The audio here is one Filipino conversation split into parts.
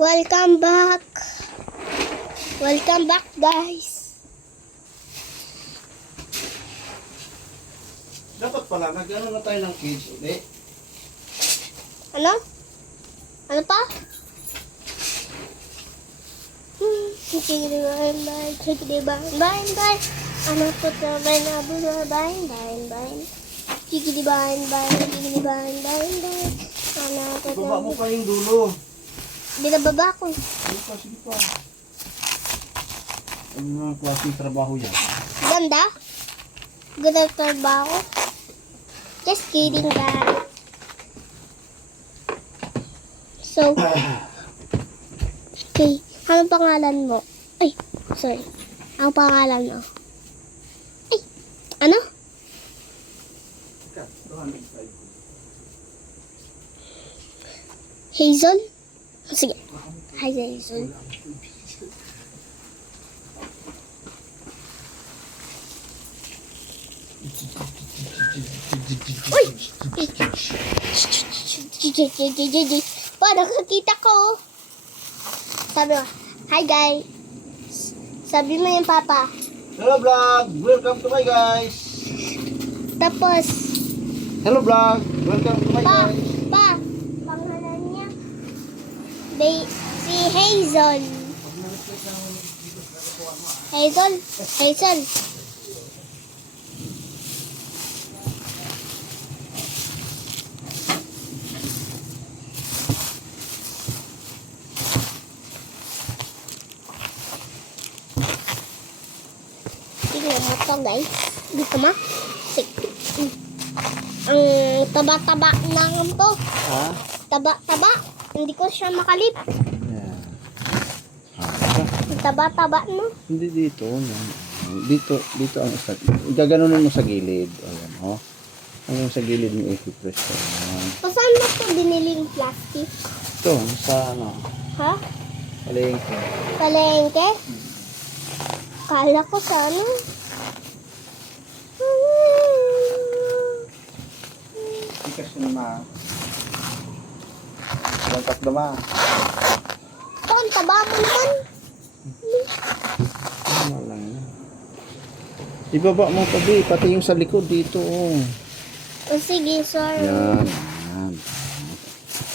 Welcome back. Welcome back, guys. Dapat pala, nag-ano na tayo ng cage ulit. Ano? Ano pa? Sige, bain. Ano po ito? Bain. Sige, bain. Ano po ito? Ibaba mo pa yung dulo. Binababa ko. Sige pa. Ano mga klaseng trabaho yan? Ganda? Ganda trabaho? Just kidding, guys. So, okay. Anong pangalan mo? Ay, sorry. Anong pangalan mo? Ay, ano? Hazel? Sige. Hi, Hazel. Uy! Pa, nakakita ko. Sabi mo, hi guys. Sabi mo yung papa. Hello vlog! Welcome to my guys! Tapos, Hello vlog! Welcome to my pa, guys! pangalan niya, si Hazel. Hazel. Tingnan mo to, guys. Dito ma. Ang taba-taba ng to. Ha? Taba-taba. Hindi ko siya makalip. Yeah. Ang taba-taba mo. Hindi dito. Yan. Dito ang start. Gaganunin mo sa gilid. Ayan, oh. Hanggang sa gilid mo i-press ko. Ayan. Saan mo ito biniling plastic? Ito, sa ano? Ha? Palengke. Palengke? Kala ko sa ano? Ikas yun ma. Lengkap naman. Ito, ang taba mo naman. Ano lang yan. Ibaba mo pa di, pati yung sa likod dito. Oh. O sige, sorry. Yan. Yan.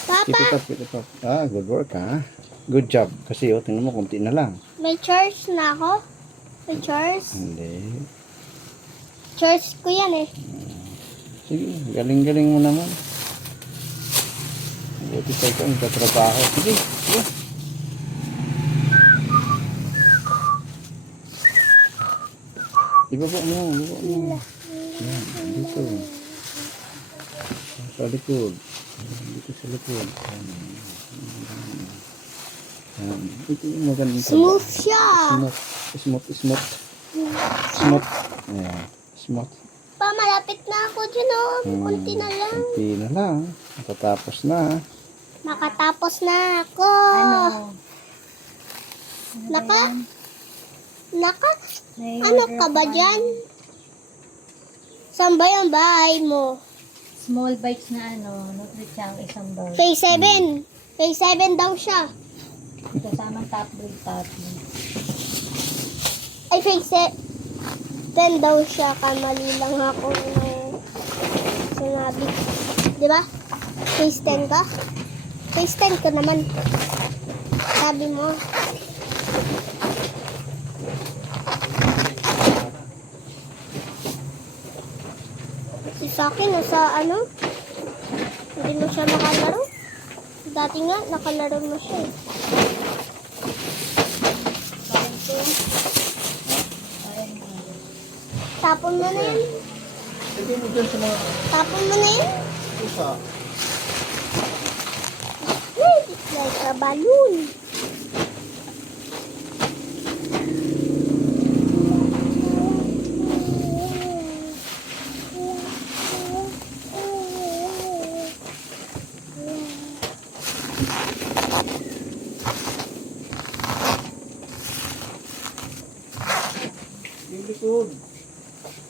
Papa, Keep it up. Ah, good work ha. Good job. Kasi oh, tingnan mo, kunti na lang. may church na ako. May church. Hindi. Church ko yan eh. Sige, galing-galing mo naman. Buti sa ito, nagtatrabaho. Sige, sige. Ibaba mo, ibaba mo. Yan, dito. Sa likod. Dito sa likod. Yan. Ito yung magandang trabaho. Smooth siya. Smooth. Ayan, smooth. Pa, malapit na ako dyan oh. Kunti na lang. Kunti na lang. Matatapos na. Makatapos na ako. Naka? Ano ka ba dyan? Saan ba yung bahay mo? Small bites na Nutri-Chang isang bowl. Phase 7. Phase 7 daw siya. Kasamang top grade tatlo. Ay, phase 10 daw siya. Kamali lang ako ng sinabi. Di ba? Phase 10 ka? Phase 10 ka naman. Sabi mo. Sa akin, sa ano? Hindi mo siya makalaro. Dati nga, nakalaro mo siya eh. Tapon mo na yan. Sige mo dyan sa mga Tapon mo na yan. isa. It's like a balloon. Yung likod.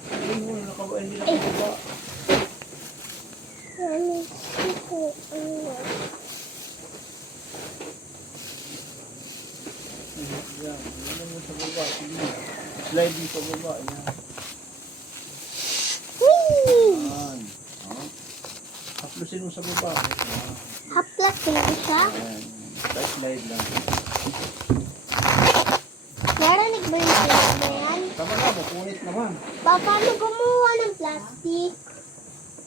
Ayun mo, hindi nakababa. Yan. Yan mo sa baba. Sige. Slide mo sa baba. Yan. Whee! Yan. Oh. Haplusin mo sa baba. Yan. Haplas talaga siya. Yan. Tapos slide lang. Narinig ba yung slide na yan? Tama na, mapunit naman. Paano gumawa ng plastic?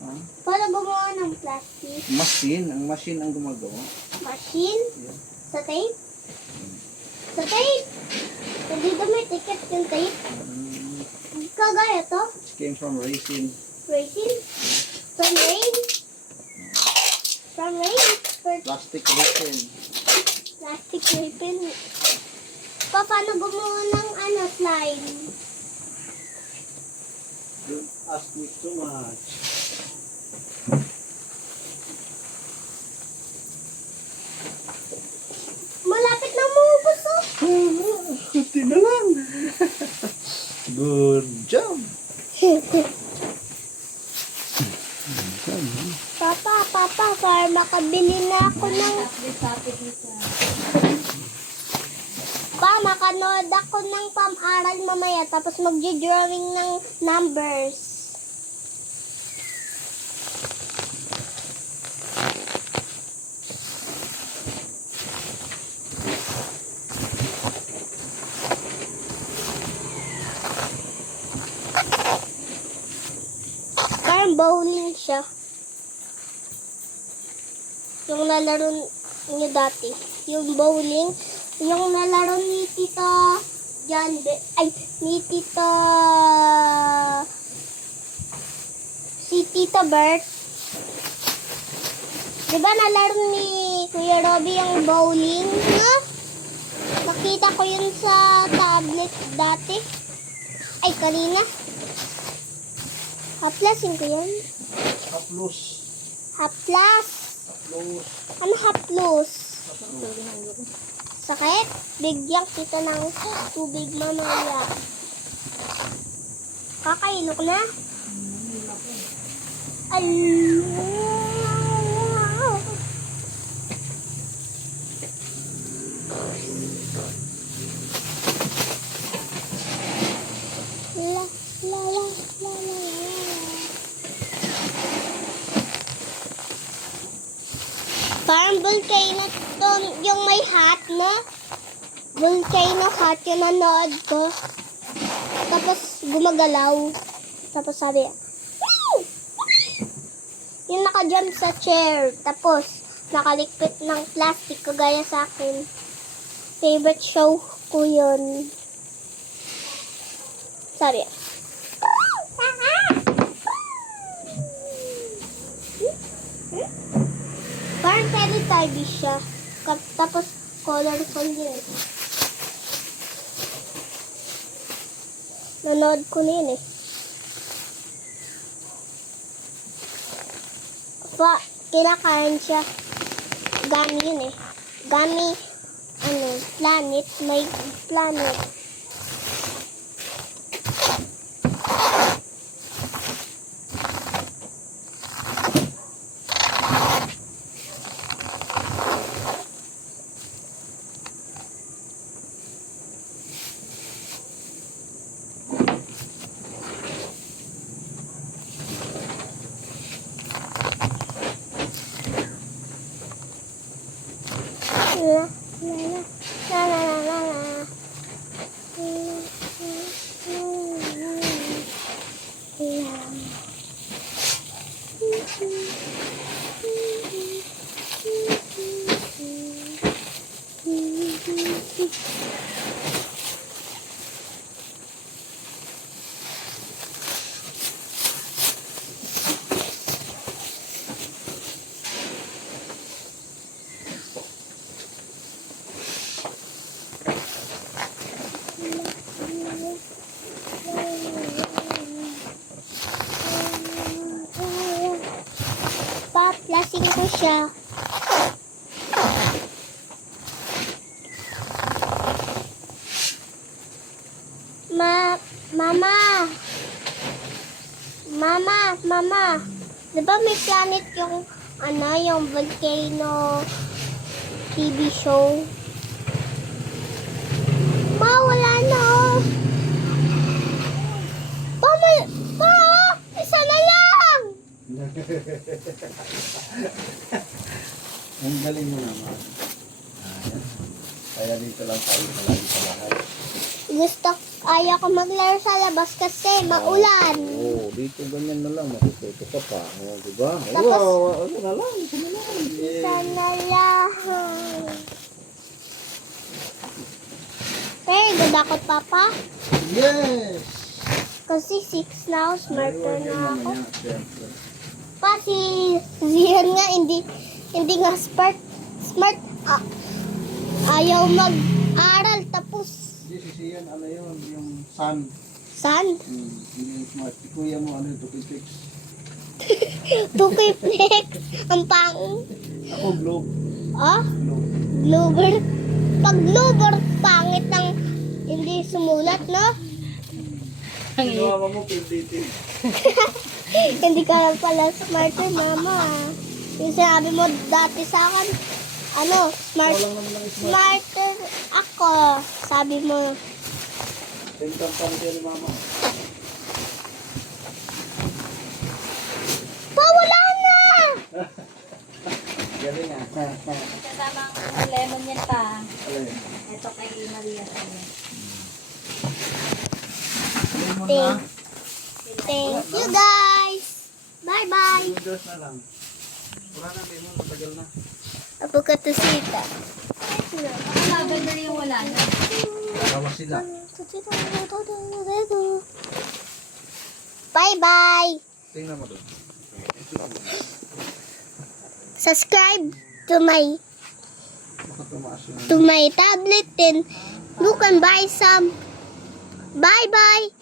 Ha? Paano gumawa ng plastic? Machine. Ang machine ang gumagawa. Machine? Yan. Sa tape? Sa tape? Hindi ba may ticket yung tape? Kagaya to? It came from resin. Raisin? From rain? From rain? For Plastic resin. plastic ribbon? Paano gumawa ng slime? Don't ask me too much. Malapit na maubos oh. Kunti na lang. Good job. Papa, para makabili na ako ng... Tapos dito. Pa, makanood ako ng pam-aral mamaya tapos magje-drawing ng numbers. Parang bowling siya. Yung nalaro niyo dati. Yung bowling. Yung nalaro ni Tita ni Tita si Tita Bert. Diba nalaro ni Kuya Robby yung bowling, no? Nakita ko yun sa tablet dati. Ay, kanina. Haplasin ko yun. Haplus. Haplas. Haplus. Ano haplos? Sakit? Bigyan kita ng tubig mamaya. Kakailok na? La, la, la, la, la, la. Parang volcano to, yung may hat na. Volcano hat yung nanood ko. Tapos gumagalaw. Tapos sabi, "Woo!" Yung naka-jump sa chair. Tapos nakalikpit ng plastic kagaya sa akin. Favorite show ko yun. Sabi, parang Teletubbies siya. Tapos colorful din. Nanood ko na yun eh. Kinakain siya. Gummy yun eh. Gummy, planet. May planet. La, la, la, la, la, la, la. Paplasin ko siya. Mama. Di ba may planet yung, yung volcano TV show? Ang galing mo naman. Ayan. Kaya dito lang tayo palagi sa bahay. Ayaw ko maglaro sa labas kasi maulan. Oo, dito ganyan na lang. Matututo ka pa. O, diba? Tapos- Ano na lang. Ito na lang. Yeah. Sana lang. Very good ako, Papa. Yes! Kasi 6 na ako, smarter Ayun, na yun ako. mamaya, siyempre. Pa, si Zion nga, hindi nga smart. Ayaw mag-aral, tapos Yes, si Sian, ano yun? Yung sun. saan? Hindi yung smart. Si kuya mo, ano yung tukipix? Tukiplex. Ang pangin. Ako, globe. Oh, Globe. Glover. Pag Glover, pangit ng hindi sumulat, no? Ginawa mo, pinditin. Hindi ka lang pala smarter, mama. Yung sinabi mo dati sa akin, Walang naman ang smart. smarter ako. Sabi mo, Tingkan pa niya ni mama. wala na! Galing ah. Kasamang lemon yan pa. Alin? Ito kay Maria. Lemon Thank, na. thank you guys. Bye-bye. Noodles na lang. Wala na, lemon. Matagal na. Apukatusita. Laban na yung wala na. Tawa sila. Bye-bye. Tingnan mo doon. Subscribe to my Baka tumaas yun. tablet and you can buy some. Bye-bye.